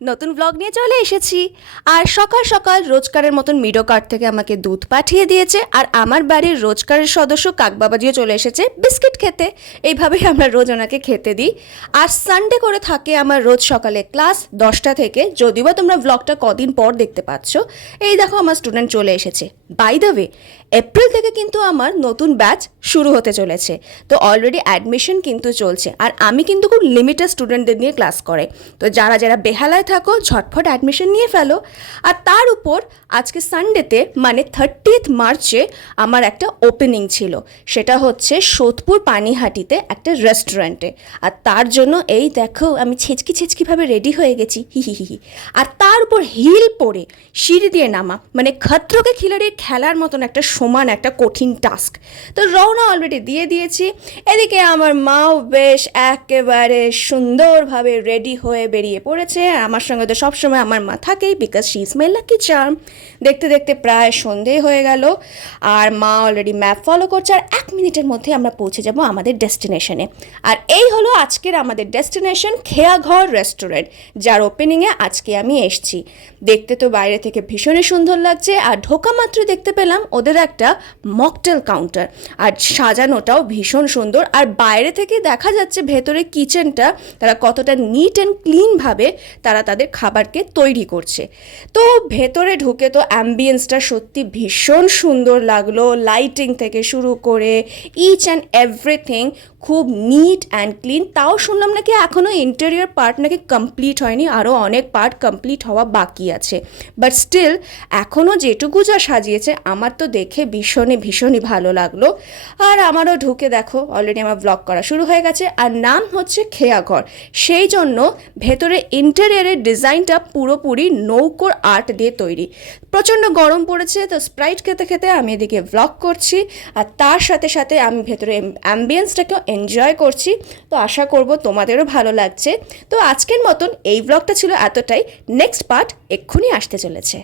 নতুন ব্লগ নিয়ে চলে এসেছি। আর সকাল সকাল রোজকারের মতন মিডো কার্ট থেকে আমাকে দুধ পাঠিয়ে দিয়েছে, আর আমার বাড়ির রোজকারের সদস্য কাকবাবাজিও চলে এসেছে বিস্কিট খেতে। এইভাবেই আমরা রোজ ওনাকে খেতে দিই। আর সানডে করে থাকে আমার রোজ সকালে ক্লাস 10টা থেকে, যদিও বা তোমরা ব্লগটা কদিন পর দেখতে পাচ্ছ। এই দেখো আমার স্টুডেন্ট চলে এসেছে। বাই দ্য ওয়ে, এপ্রিল থেকে কিন্তু আমার নতুন ব্যাচ শুরু হতে চলেছে। তো অলরেডি অ্যাডমিশন কিন্তু চলছে, আর আমি কিন্তু খুব লিমিটেড স্টুডেন্টদের নিয়ে ক্লাস করে। তো যারা যারা বেহালায় থাকো ঝটফট অ্যাডমিশন নিয়ে ফেলো। আর তার উপর আজকে সানডেতে মানে 30th মার্চে আমার একটা ওপেনিং ছিল, সেটা হচ্ছে সোদপুর পানিহাটিতে একটা রেস্টুরেন্টে। আর তার জন্য এই দেখো আমি ছেচকিভাবে রেডি হয়ে গেছি, হি। আর তার উপর হিল পরে সিঁড়ি দিয়ে নামা মানে খত্রকে খিলাড়ির খেলার মতন একটা সমান একটা কঠিন টাস্ক। তো রওনা অলরেডি দিয়ে দিয়েছি। এদিকে আমার মাও বেশ একেবারে সুন্দরভাবে রেডি হয়ে বেরিয়ে পড়েছে। আর আমার সঙ্গে তো সবসময় আমার মা থাকেই, because she is my lucky charm. দেখতে দেখতে প্রায় সন্ধে হয়ে গেল, আর মা অলরেডি ম্যাপ ফলো করছে। আর 1 মিনিটের মধ্যে আমরা পৌঁছে যাব আমাদের ডেস্টিনেশনে। আর এই হলো আজকের আমাদের ডেস্টিনেশন, খেয়াঘর রেস্টুরেন্ট, যার ওপেনিংয়ে আজকে আমি এসছি। দেখতে তো বাইরে থেকে ভীষণই সুন্দর লাগছে, আর ঢোকা মাত্র দেখতে পেলাম ওদের একটা মকটেল কাউন্টার, আর সাজানোটাও ভীষণ সুন্দর। আর বাইরে থেকে দেখা যাচ্ছে ভেতরে কিচেনটা তারা কতটা নিট অ্যান্ড ক্লিনভাবে তারা তাদের খাবারকে তৈরি করছে। তো ভেতরে ঢুকে তো অ্যাম্বিয়েন্সটা সত্যি ভীষণ সুন্দর লাগলো, লাইটিং থেকে শুরু করে ইচ অ্যান্ড এভরিথিং খুব নিট অ্যান্ড ক্লিন। তাও শুনলাম নাকি এখনও ইন্টেরিয়র পার্ট নাকি কমপ্লিট হয়নি, আরও অনেক পার্ট কমপ্লিট হওয়া বাকি আছে। বাট স্টিল এখনও যেটুকু যা সাজিয়েছে আমার তো দেখে ভীষণই ভালো লাগলো। আর আমারও ঢুকে দেখো অলরেডি আমার ব্লগ করা শুরু হয়ে গেছে। আর নাম হচ্ছে খেয়াঘর, সেই জন্য ভেতরে ইন্টেরিয়রের ডিজাইনটা পুরোপুরি নৌকোর আর্ট দিয়ে তৈরি। প্রচণ্ড গরম পড়েছে, তো স্প্রাইট খেতে খেতে আমি এদিকে ব্লগ করছি, আর তার সাথে সাথে আমি ভেতরে অ্যাম্বিয়েন্সটাকেও এনজয় করছি। তো আশা করব তোমাদেরও ভালো লাগছে। তো আজকের মতন এই ব্লগটা ছিল এতটাই। নেক্সট পার্ট এক্ষুনি আসতে চলেছে।